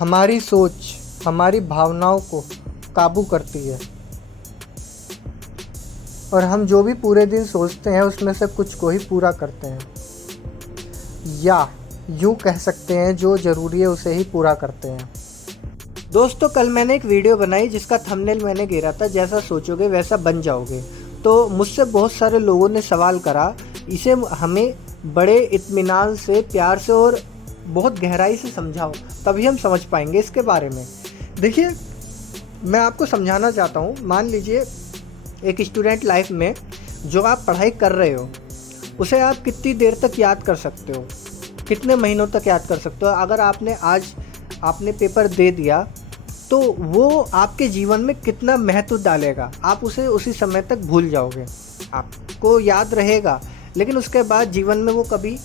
हमारी सोच हमारी भावनाओं को काबू करती है और हम जो भी पूरे दिन सोचते हैं उसमें से कुछ को ही पूरा करते हैं, या यूँ कह सकते हैं जो ज़रूरी है उसे ही पूरा करते हैं। दोस्तों, कल मैंने एक वीडियो बनाई जिसका थंबनेल मैंने घेरा था जैसा सोचोगे वैसा बन जाओगे। तो मुझसे बहुत सारे लोगों ने सवाल करा, इसे हमें बड़े इत्मीनान से, प्यार से और बहुत गहराई से समझाओ, तभी हम समझ पाएंगे इसके बारे में। देखिए, मैं आपको समझाना चाहता हूँ। मान लीजिए एक स्टूडेंट लाइफ में जो आप पढ़ाई कर रहे हो उसे आप कितनी देर तक याद कर सकते हो, कितने महीनों तक याद कर सकते हो। अगर आपने पेपर दे दिया तो वो आपके जीवन में कितना महत्व डालेगा, आप उसे उसी समय तक भूल जाओगे। आपको याद रहेगा लेकिन उसके बाद जीवन में वो कभी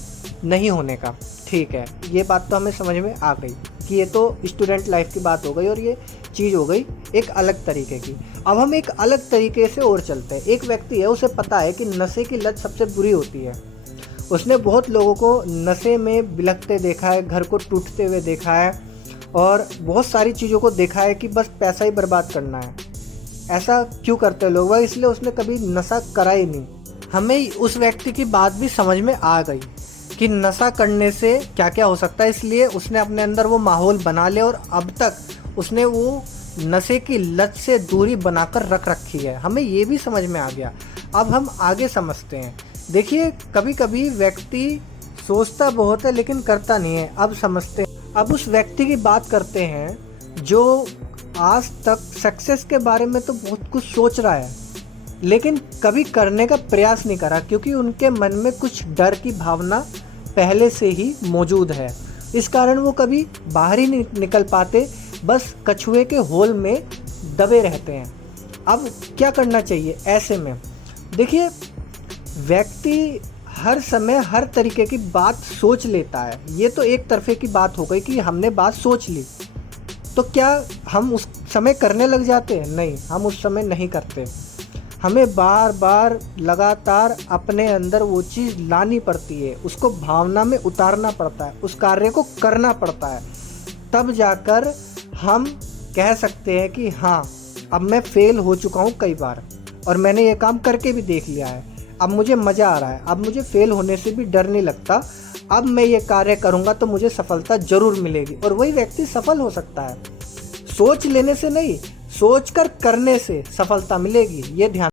नहीं होने का। ठीक है, ये बात तो हमें समझ में आ गई कि ये तो स्टूडेंट लाइफ की बात हो गई और ये चीज़ हो गई एक अलग तरीके की। अब हम एक अलग तरीके से और चलते हैं। एक व्यक्ति है, उसे पता है कि नशे की लत सबसे बुरी होती है। उसने बहुत लोगों को नशे में बिलखते देखा है, घर को टूटते हुए देखा है और बहुत सारी चीज़ों को देखा है कि बस पैसा ही बर्बाद करना है। ऐसा क्यों करते हैं लोग? वह इसलिए उसने कभी नशा करा ही नहीं। हमें उस व्यक्ति की बात भी समझ में आ गई कि नशा करने से क्या क्या हो सकता है, इसलिए उसने अपने अंदर वो माहौल बना लिया और अब तक उसने वो नशे की लत से दूरी बनाकर रख रखी है। हमें ये भी समझ में आ गया। अब हम आगे समझते हैं। देखिए, कभी कभी व्यक्ति सोचता बहुत है लेकिन करता नहीं है। अब समझते हैं। अब उस व्यक्ति की बात करते हैं जो आज तक सक्सेस के बारे में तो बहुत कुछ सोच रहा है लेकिन कभी करने का प्रयास नहीं करा, क्योंकि उनके मन में कुछ डर की भावना पहले से ही मौजूद है। इस कारण वो कभी बाहर ही नहीं निकल पाते, बस कछुए के होल में दबे रहते हैं। अब क्या करना चाहिए ऐसे में? देखिए, व्यक्ति हर समय हर तरीके की बात सोच लेता है। ये तो एक तरफे की बात हो गई कि हमने बात सोच ली, तो क्या हम उस समय करने लग जाते हैं? नहीं, हम उस समय नहीं करते। हमें बार बार लगातार अपने अंदर वो चीज़ लानी पड़ती है, उसको भावना में उतारना पड़ता है, उस कार्य को करना पड़ता है। तब जाकर हम कह सकते हैं कि हाँ, अब मैं फेल हो चुका हूँ कई बार और मैंने ये काम करके भी देख लिया है। अब मुझे मज़ा आ रहा है, अब मुझे फेल होने से भी डर नहीं लगता। अब मैं ये कार्य करूँगा तो मुझे सफलता ज़रूर मिलेगी। और वही व्यक्ति सफल हो सकता है। सोच लेने से नहीं, सोचकर करने से सफलता मिलेगी, ये ध्यान